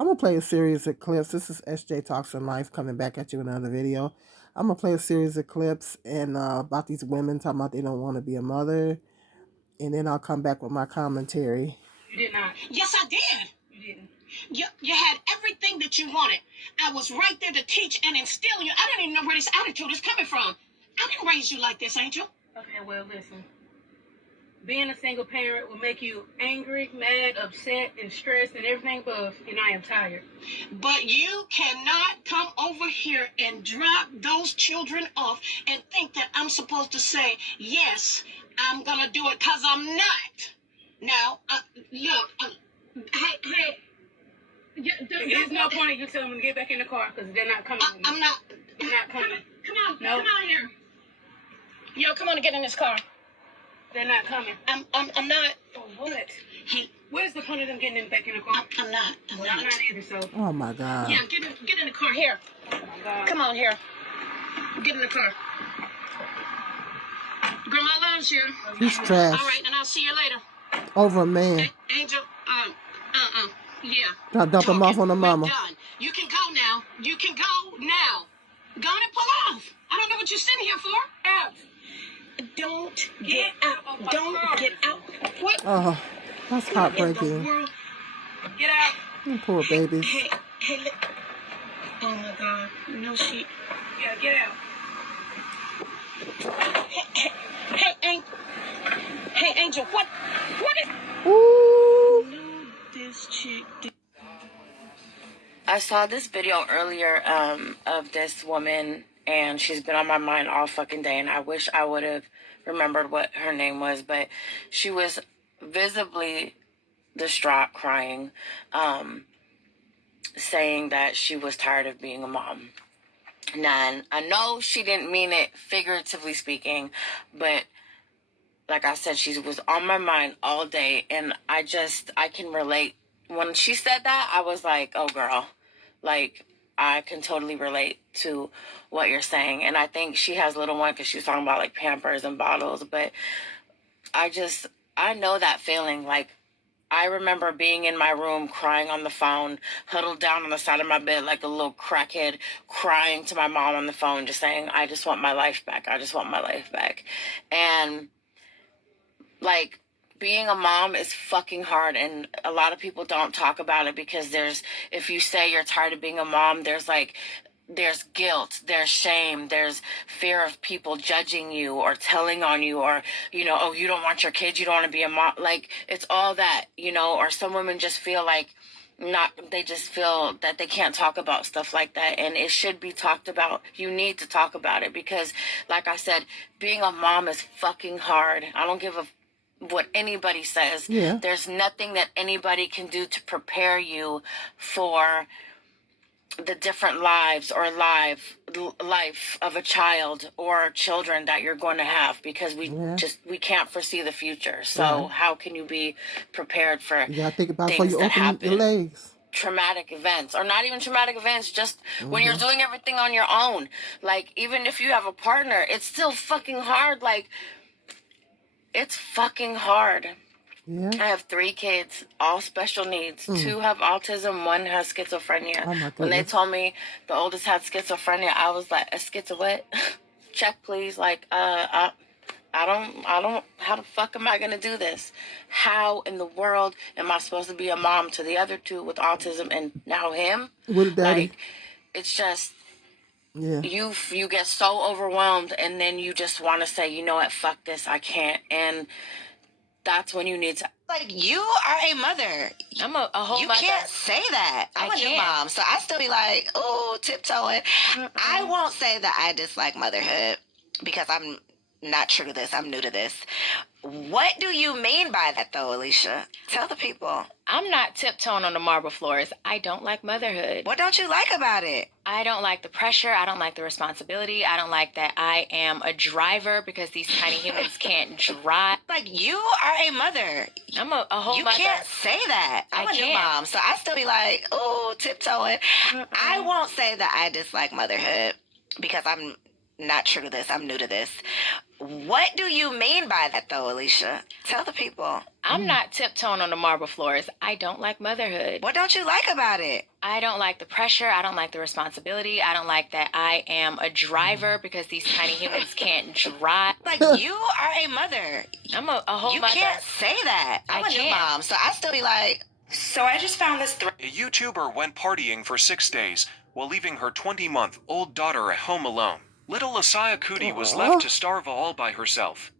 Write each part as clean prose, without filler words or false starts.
I'm gonna play a series of clips. This is SJ Talks in Life coming back at you in another video. I'm gonna play a series of clips and about these women talking about they don't want to be a mother, and then I'll come back with my commentary. You did not. Yes, I did. You didn't. You had everything that you wanted. I was right there to teach and instill you. I didn't even know where this attitude is coming from. I didn't raise you like this, Angel. Okay, well, listen. Being a single parent will make you angry, mad, upset, and stressed, and everything above, and I am tired. But you cannot come over here and drop those children off and think that I'm supposed to say, yes, I'm going to do it, because I'm not. Now, look, hey. There's no point in you telling them to get back in the car, because they're not coming. I'm not. They're not coming. Come on, no. Come on here. Yo, come on and get in this car. They're not coming. I'm not. Oh, what? Hey, where's the point of them getting back in the car? I'm not. I'm not either. So. Oh my God. Yeah, get in the car here. Oh my God. Come on here. Get in the car. Grandma loves you. He's trash. All right, and I'll see you later. Over a man. Angel. Yeah. Now dump him off on the mama. Done. You can go now. You can go now. Go on and pull off. I don't know what you're sitting here for. Out. Don't get out. Don't get out. What? Oh, that's heartbreaking. Get out. Poor babies. Hey, oh my God. No shit. Yeah, get out. Hey, Angel, what is... Ooh. This chick... I saw this video earlier of this woman, and she's been on my mind all fucking day, and I wish I would have remembered what her name was, but she was visibly distraught, crying, saying that she was tired of being a mom. Now, I know she didn't mean it figuratively speaking, but like I said, she was on my mind all day, and I can relate. When she said that, I was like, oh, girl, like, I can totally relate to what you're saying. And I think she has a little one because she was talking about, like, Pampers and bottles. But I know that feeling. Like, I remember being in my room crying on the phone, huddled down on the side of my bed like a little crackhead, crying to my mom on the phone, just saying, I just want my life back. I just want my life back. And, like, being a mom is fucking hard, and a lot of people don't talk about it because if you say you're tired of being a mom, there's guilt, there's shame, there's fear of people judging you or telling on you, or, oh, you don't want your kids, you don't want to be a mom. Like, it's all that, or some women just feel like they just feel that they can't talk about stuff like that, and it should be talked about. You need to talk about it because, like I said, being a mom is fucking hard. I don't give a what anybody says. Yeah. There's nothing that anybody can do to prepare you for the different lives or life of a child or children that you're going to have, because we can't foresee the future. So how can you be prepared for you gotta think about things before you that open happen? your legs. Traumatic events, or not even traumatic events, just when you're doing everything on your own. Like, even if you have a partner, it's still fucking hard. Like, it's fucking hard. Yeah. I have 3 kids, all special needs. 2 have autism, 1 has schizophrenia. Oh my goodness. When they told me the oldest had schizophrenia, I was like, a schizo what? Check, please. Like, I don't, how the fuck am I going to do this? How in the world am I supposed to be a mom to the other 2 with autism and now him? With daddy. Like, it's just... Yeah. You get so overwhelmed, and then you just want to say, you know what, fuck this, I can't. And that's when you need to... Like, you are a mother. I'm a whole you mother. You can't say that. I'm a new mom, so I still be like, oh, tiptoeing. I won't say that I dislike motherhood because I'm not true to this. I'm new to this. What do you mean by that, though, Alicia? Tell the people. I'm not tiptoeing on the marble floors. I don't like motherhood. What don't you like about it? I don't like the pressure. I don't like the responsibility. I don't like that I am a driver because these tiny humans can't drive. Like, you are a mother. I'm a whole mother. You can't say that. I'm a new mom, so I still be like, oh, tiptoeing. I won't say that I dislike motherhood because I'm not true to this. I'm new to this. What do you mean by that, though, Alicia? Tell the people. I'm not tiptoeing on the marble floors. I don't like motherhood. What don't you like about it? I don't like the pressure. I don't like the responsibility. I don't like that I am a driver because these tiny humans can't drive. Like, you are a mother. I'm a whole You mother. can't say that. I'm a new mom, so I still be like, so I just found this A YouTuber went partying for 6 days while leaving her 20-month-old daughter at home alone. Little Asaya Kuti was left to starve all by herself.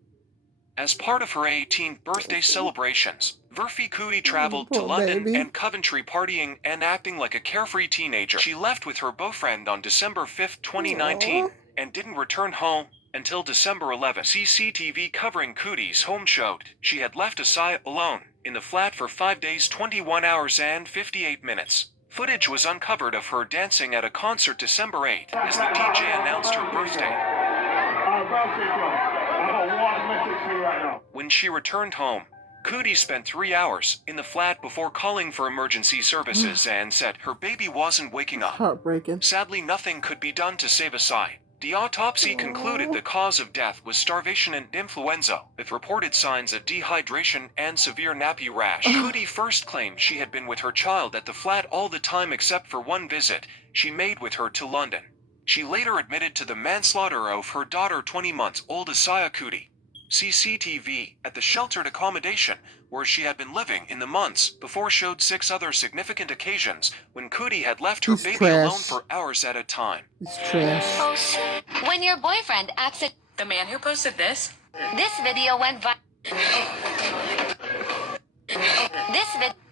As part of her 18th birthday celebrations, Verfi Kuti traveled to London and Coventry partying and acting like a carefree teenager. She left with her boyfriend on December 5, 2019, and didn't return home until December 11. CCTV covering Kuti's home showed she had left Asaya alone in the flat for 5 days, 21 hours and 58 minutes. Footage was uncovered of her dancing at a concert December 8 as the DJ announced her birthday. When she returned home, Kuti spent 3 hours in the flat before calling for emergency services and said her baby wasn't waking up. Heartbreaking. Sadly, nothing could be done to save Asai. The autopsy concluded the cause of death was starvation and influenza, with reported signs of dehydration and severe nappy rash. Kuti first claimed she had been with her child at the flat all the time except for one visit she made with her to London. She later admitted to the manslaughter of her daughter 20 months old Asaya Kuti. CCTV at the sheltered accommodation where she had been living in the months before showed 6 other significant occasions when Kuti had left her baby alone for hours at a time. It's trash. When your boyfriend acts the man who posted this video went viral.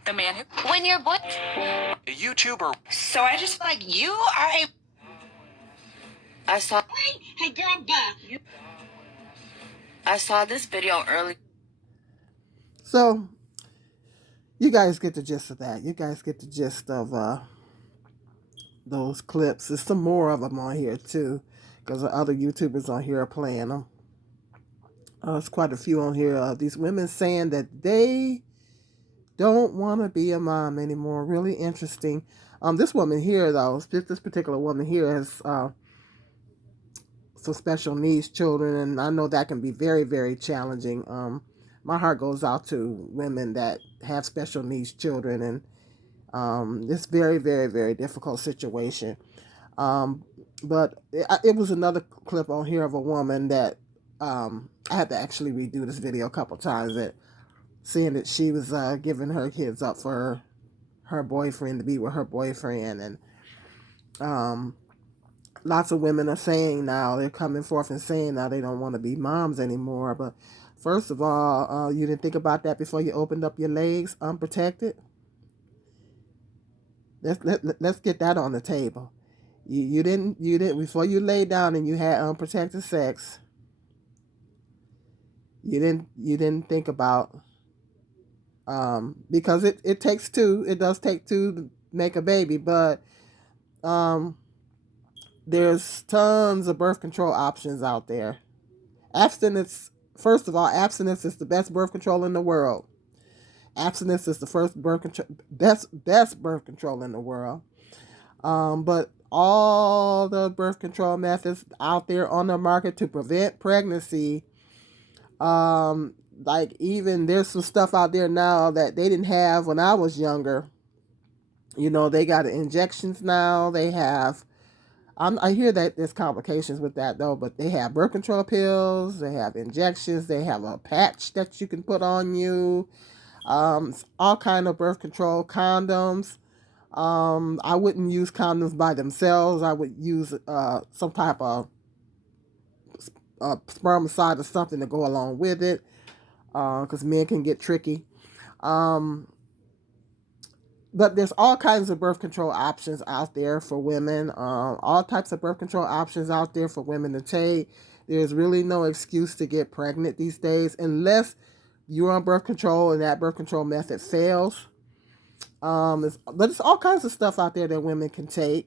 The man who when your boy A YouTuber. so I just like, you are a. I saw Hey, girl, bye. I saw this video early. So, you guys get the gist of that. You guys get the gist of those clips. There's some more of them on here, too, because the other YouTubers on here are playing them. There's quite a few on here. These women saying that they don't want to be a mom anymore. Really interesting. This woman here, though, this particular woman here has some special needs children, and I know that can be very, very challenging. My heart goes out to women that have special needs children, and it's very, very, very difficult situation. But it was another clip on here of a woman that I had to actually redo this video a couple times, that seeing that she was giving her kids up for her boyfriend, to be with her boyfriend, and lots of women are saying now, they're coming forth and saying now they don't want to be moms anymore. But first of all, you didn't think about that before you opened up your legs unprotected? Let's get that on the table. You didn't before you lay down and you had unprotected sex. You didn't think about because it takes two. It does take two to make a baby, but there's tons of birth control options out there. Abstinence, first of all, abstinence is the best birth control in the world. Abstinence is the first best birth control in the world. But all the birth control methods out there on the market to prevent pregnancy, like even there's some stuff out there now that they didn't have when I was younger. You know, they got injections now. They have I hear that there's complications with that, though, but they have birth control pills, they have injections, they have a patch that you can put on you, all kind of birth control, condoms. I wouldn't use condoms by themselves. I would use some type of spermicide or something to go along with it, because men can get tricky. But there's all kinds of birth control options out there for women. All types of birth control options out there for women to take. There's really no excuse to get pregnant these days unless you're on birth control and that birth control method fails. But there's all kinds of stuff out there that women can take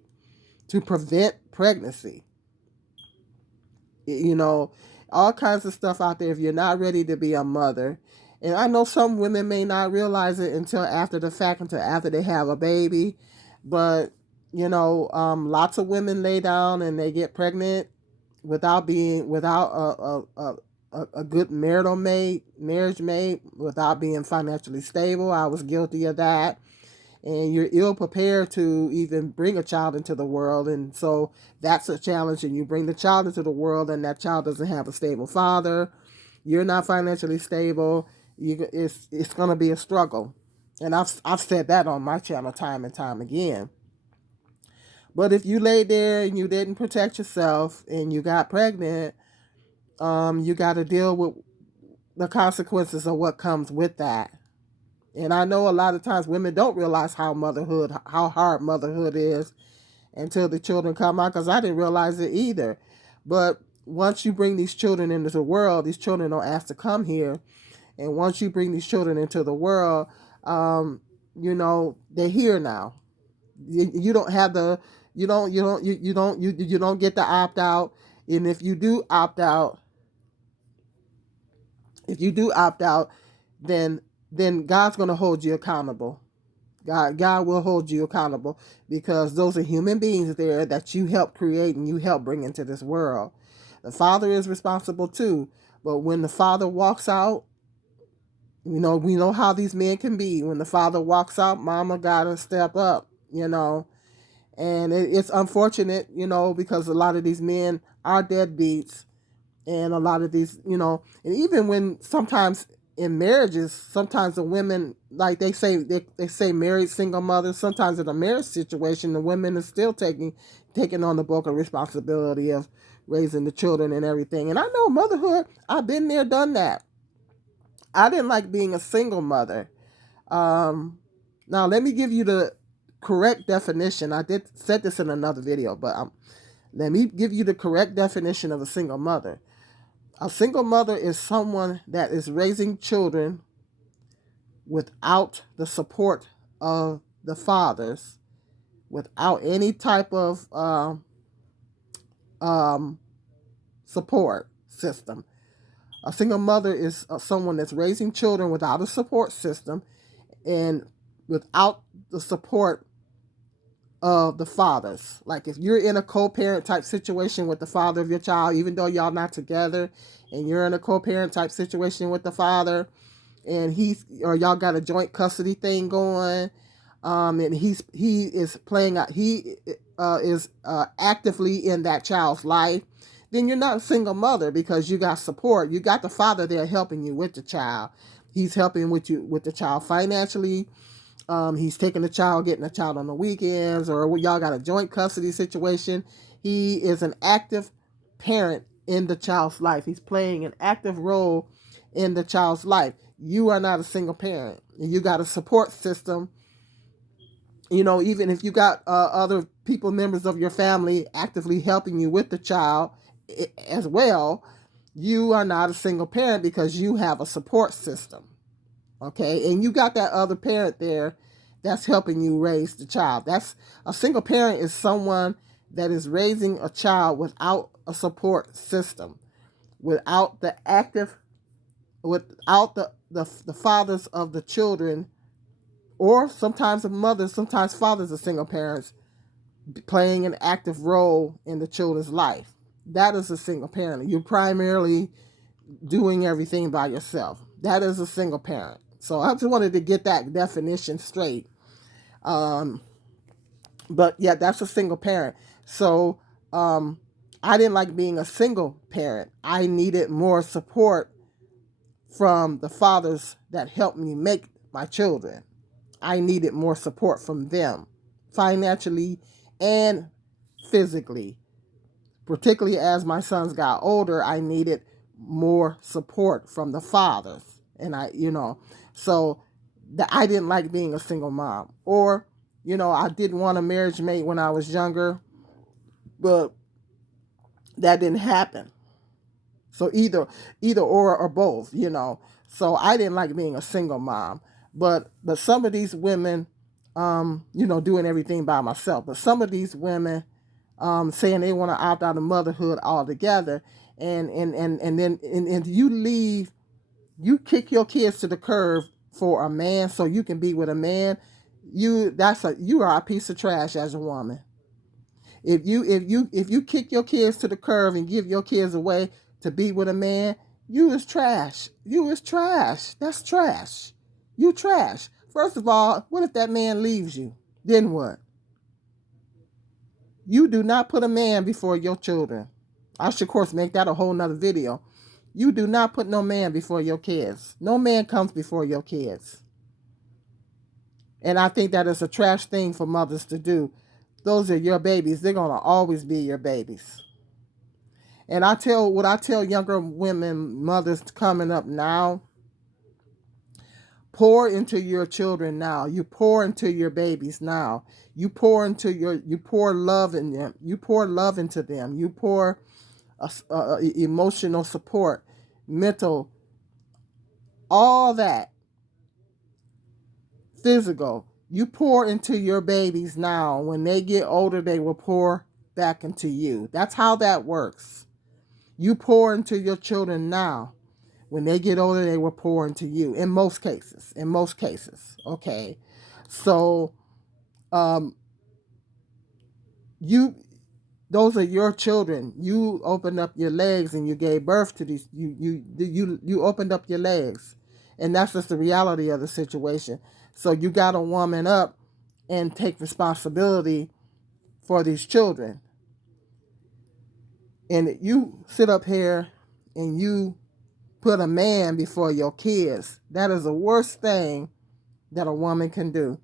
to prevent pregnancy. You know, all kinds of stuff out there if you're not ready to be a mother. And I know some women may not realize it until after the fact, until after they have a baby. But, you know, lots of women lay down and they get pregnant without a good marriage mate without being financially stable. I was guilty of that. And you're ill prepared to even bring a child into the world. And so that's a challenge. And you bring the child into the world, and that child doesn't have a stable father. You're not financially stable. It's going to be a struggle. And I've said that on my channel time and time again. But if you lay there and you didn't protect yourself and you got pregnant, you got to deal with the consequences of what comes with that. And I know a lot of times women don't realize how hard motherhood is until the children come out, because I didn't realize it either. But once you bring these children into the world, these children don't ask to come here. And once you bring these children into the world, they're here now. You don't have the, you don't get to opt out. And if you do opt out, then God's going to hold you accountable. God will hold you accountable, because those are human beings there that you help create and you help bring into this world. The father is responsible too, but when the father walks out, we know how these men can be. When the father walks out, mama gotta step up, and it's unfortunate, because a lot of these men are deadbeats. And a lot of these, and even when sometimes in marriages, sometimes the women, like they say married single mothers, sometimes in a marriage situation, the women are still taking on the bulk of responsibility of raising the children and everything. And I know motherhood, I've been there, done that. I didn't like being a single mother. Now let me give you the correct definition. I did said this in another video, but let me give you the correct definition of a single mother. A single mother is someone that is raising children without the support of the fathers, without any type of support system. A single mother is someone that's raising children without a support system and without the support of the fathers. Like if you're in a co-parent type situation with the father of your child, even though y'all not together, and you're in a co-parent type situation with the father, and y'all got a joint custody thing going, and he is playing out, he is actively in that child's life, then you're not a single mother, because you got support. You got the father there helping you with the child. He's helping with the child financially. He's taking the child, getting the child on the weekends, or y'all got a joint custody situation. He is an active parent in the child's life. He's playing an active role in the child's life. You are not a single parent. You got a support system. Even if you got other people, members of your family, actively helping you with the child as well, you are not a single parent, because you have a support system. Okay, and you got that other parent there that's helping you raise the child. That's a single parent, is someone that is raising a child without a support system, without the fathers of the children, or sometimes the mothers, sometimes fathers are single parents, playing an active role in the children's life. That is a single parent. You're primarily doing everything by yourself. That is a single parent. So I just wanted to get that definition straight. But yeah, that's a single parent. So I didn't like being a single parent. I needed more support from the fathers that helped me make my children. I needed more support from them, financially and physically. Particularly as my sons got older, I needed more support from the fathers. And I didn't like being a single mom. Or, I didn't want a marriage mate when I was younger, but that didn't happen. So either or both, So I didn't like being a single mom. But some of these women, doing everything by myself. But some of these women saying they want to opt out of motherhood altogether, and then you kick your kids to the curb for a man so you can be with a man. You are a piece of trash as a woman. If you kick your kids to the curb and give your kids away to be with a man, You is trash. You is trash. That's trash. You trash. First of all, what if that man leaves you? Then what? You do not put a man before your children. I should, of course, make that a whole nother video. You do not put no man before your kids. No man comes before your kids. And I think that is a trash thing for mothers to do. Those are your babies. They're going to always be your babies. And I tell younger women, mothers coming up now, pour into your children now. You pour into your babies now. You pour love in them. You pour love into them. You pour emotional support, mental, all that, physical. You pour into your babies now. When they get older, they will pour back into you. That's how that works. You pour into your children now. When they get older, they will pour into you. In most cases. Okay. So, those are your children. You opened up your legs and you gave birth to these. You opened up your legs, and that's just the reality of the situation. So you got to woman up and take responsibility for these children. And you sit up here and you put a man before your kids. That is the worst thing that a woman can do,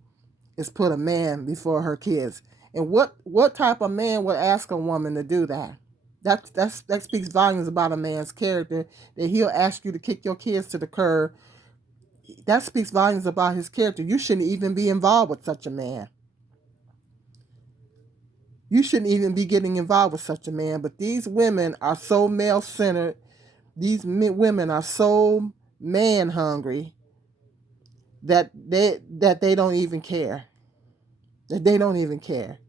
is put a man before her kids. And what type of man would ask a woman to do that? That speaks volumes about a man's character, that he'll ask you to kick your kids to the curb. That speaks volumes about his character. You shouldn't even be involved with such a man. You shouldn't even be getting involved with such a man. But these women are so male-centered. These women are so man-hungry that they don't even care. That they don't even care.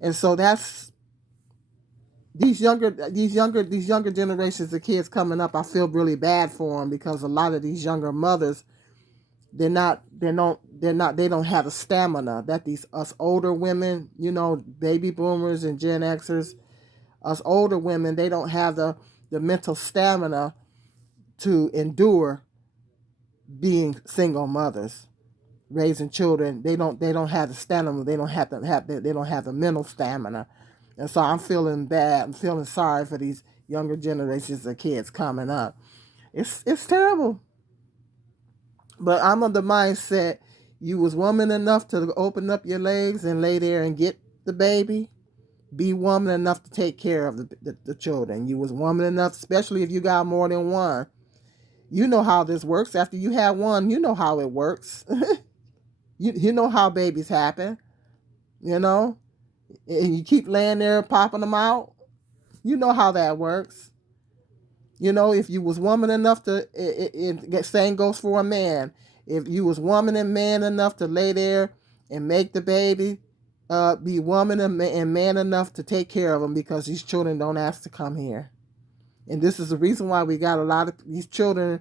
And so that's these younger generations of kids coming up. I feel really bad for them, because a lot of these younger mothers, they don't have the stamina that us older women, baby boomers and Gen Xers, us older women, they don't have the mental stamina to endure being single mothers, raising children. They don't have the stamina. They don't have the mental stamina. And so I'm feeling bad. I'm feeling sorry for these younger generations of kids coming up. It's terrible. But I'm of the mindset, you was woman enough to open up your legs and lay there and get the baby. Be woman enough to take care of the children. You was woman enough, especially if you got more than one. You know how this works. After you have one, you know how it works. You know how babies happen. And you keep laying there popping them out. You know how that works. If you was woman enough to, same goes for a man. If you was woman and man enough to lay there and make the baby, be woman and man enough to take care of them, because these children don't ask to come here. And this is the reason why we got a lot of these children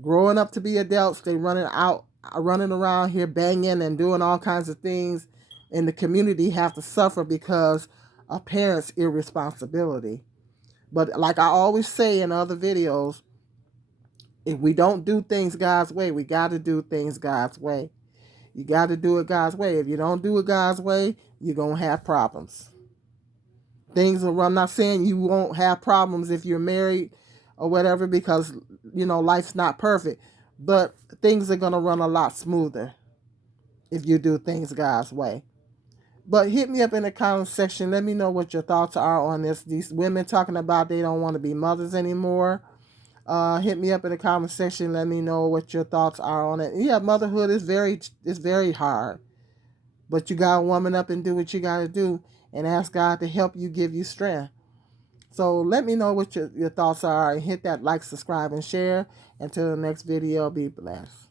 growing up to be adults. They running around here banging and doing all kinds of things, and the community have to suffer because of parents' irresponsibility. But like I always say in other videos, if we don't do things God's way, we got to do things God's way. You got to do it God's way. If you don't do it God's way, you're going to have problems. I'm not saying you won't have problems if you're married or whatever, because, life's not perfect. But things are going to run a lot smoother if you do things God's way. But hit me up in the comment section. Let me know what your thoughts are on this. These women talking about they don't want to be mothers anymore. Hit me up in the comment section. Let me know what your thoughts are on it. Yeah, motherhood is very hard. But you got to woman up and do what you got to do, and ask God to help you, give you strength. So let me know what your thoughts are, and hit that like, subscribe, and share. Until the next video, be blessed.